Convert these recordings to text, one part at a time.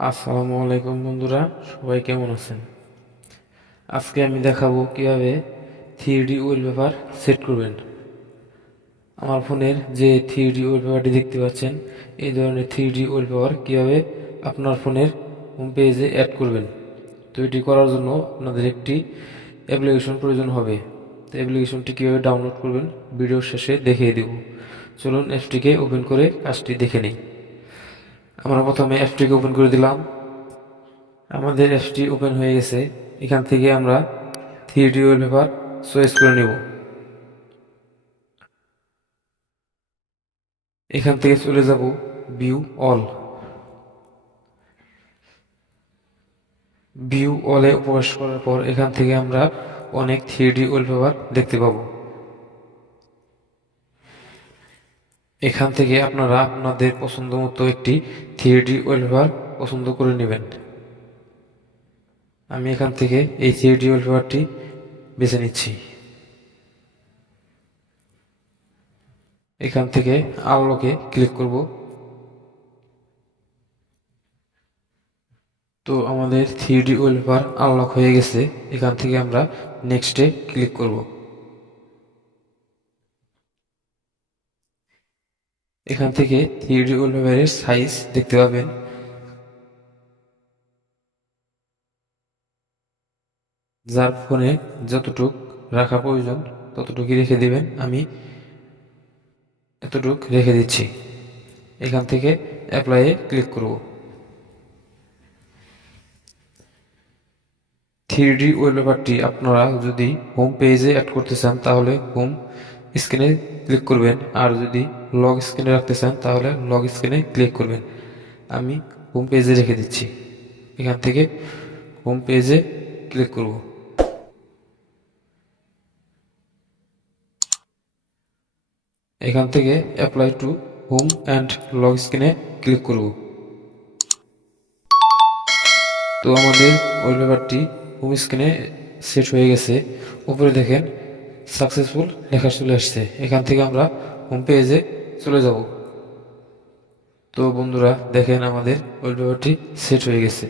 আসসালামু আলাইকুম বন্ধুরা, সবাই কেমন আছেন? আজকে আমি দেখাবো কিভাবে 3D ওয়ালপেপার সেট করবেন। আমার ফোনের যে 3D ওয়ালপেপারটি দেখতে পাচ্ছেন, এই ধরনের 3D ওয়ালপেপার কিভাবে আপনার ফোনের হোম পেজে অ্যাড করবেন। তো এটি করার জন্য আপনাদের একটি অ্যাপ্লিকেশন প্রয়োজন হবে। তো অ্যাপ্লিকেশনটি কীভাবে ডাউনলোড করবেন ভিডিওর শেষে দেখিয়ে দেব। চলুন অ্যাপটিকে ওপেন করে কাজটি দেখে নিই। আমরা প্রথমে অ্যাপটিকে ওপেন করে দিলাম। আমাদের অ্যাপটি ওপেন হয়ে গেছে। এখান থেকে আমরা 3D ওয়ালপেপার চয়েস করে নেব। এখান থেকে চলে যাব ভিউ অল। ভিউ অলে প্রবেশ করার পর এখান থেকে আমরা অনেক 3D ওয়ালপেপার দেখতে পাবো। এখান থেকে আপনারা আপনাদের পছন্দ মতো একটি 3D ওয়ালপেপার পছন্দ করে নেবেন। আমি এখান থেকে এই 3D ওয়ালপেপারটি বেছে নিচ্ছি। এখান থেকে আনলকে ক্লিক করব। তো আমাদের 3D ওয়ালপেপার আনলক হয়ে গেছে। এখান থেকে আমরা নেক্সটে ক্লিক করব। এখান থেকে 3D ওয়ালপেপারের সাইজ দেখতে পাবেন। যার ফোনে যতটুক রাখা প্রয়োজন ততটুকুই রেখে দিবেন। আমি এতটুক রেখে দিচ্ছি। এখান থেকে অ্যাপ্লাইয়ে ক্লিক করব। 3D ওয়ালপেপারটি আপনারা যদি হোম পেজে অ্যাড করতে চান তাহলে হোম স্ক্রিনে ক্লিক করবেন, আর যদি লগ স্ক্রিনে রাখতে চান তাহলে লগ স্ক্রিনে ক্লিক করবেন। আমি হোম পেজে রেখে দিচ্ছি। এখান থেকে হোম পেজে ক্লিক করব। এখান থেকে apply to home and log স্ক্রিনে ক্লিক করব। তো আমাদের ওয়ালপেপারটি হোম স্ক্রিনে সেট হয়ে গেছে। উপরে দেখেন সাকসেসফুল লেখা চলে আসছে। এখান থেকে আমরা হোম পেজে চলে যাব। তো বন্ধুরা দেখেন আমাদের ওয়ালপেপারটি সেট হয়ে গেছে।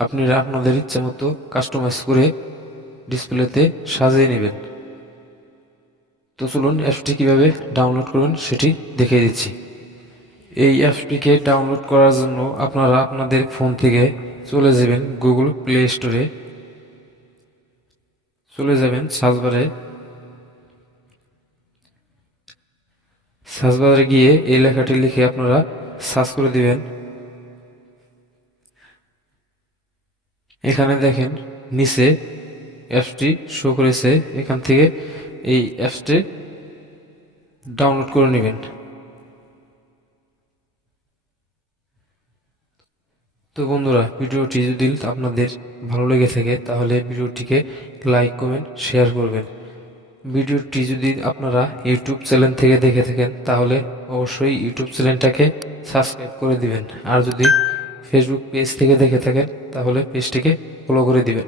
আপনারা আপনাদের ইচ্ছা মতো কাস্টমাইজ করে ডিসপ্লেতে সাজিয়ে নেবেন। তো চলুন অ্যাপটি কীভাবে ডাউনলোড করবেন সেটি দেখিয়ে দিচ্ছি। এই অ্যাপটিকে ডাউনলোড করার জন্য আপনারা আপনাদের ফোন থেকে চলে যাবেন গুগল প্লে স্টোরে। চলে যাবেন সার্চবারে গিয়ে এই লেখাটি লিখে আপনারা সার্চ করে দিবেন। এখানে দেখেন নিচে অ্যাপসটি শো করেছে। এখান থেকে এই অ্যাপসটি ডাউনলোড করে নেবেন। তো বন্ধুরা ভিডিওটি যদি আপনাদের ভালো লেগে থাকে তাহলে ভিডিওটিকে লাইক কমেন্ট শেয়ার করবেন। ভিডিওটি যদি আপনারা ইউটিউব চ্যানেল থেকে দেখে থাকেন তাহলে অবশ্যই ইউটিউব চ্যানেলটাকে সাবস্ক্রাইব করে দিবেন, আর যদি ফেসবুক পেজ থেকে দেখে থাকেন তাহলে পেজটিকে ফলো করে দিবেন।